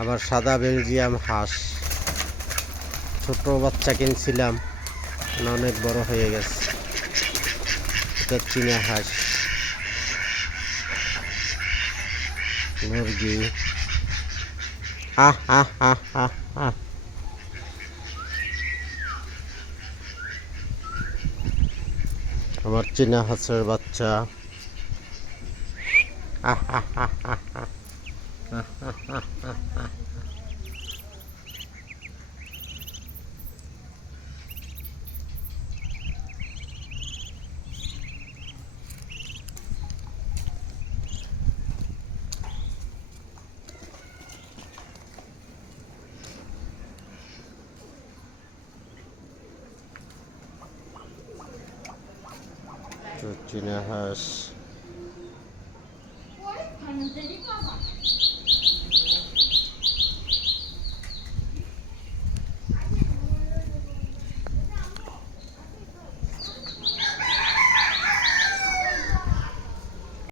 আবার সাদা বেলজিয়াম হাঁস, ছোট বাচ্চা কিনছিলাম, অনেক বড় হয়ে গেছে। এটা চীনা হাঁস, মুরগি। আহ আহ আহ আহ আহ আমার চীনা হাঁসের বাচ্চা। আহ আহ আহ আহ আহ চীনা হাঁস।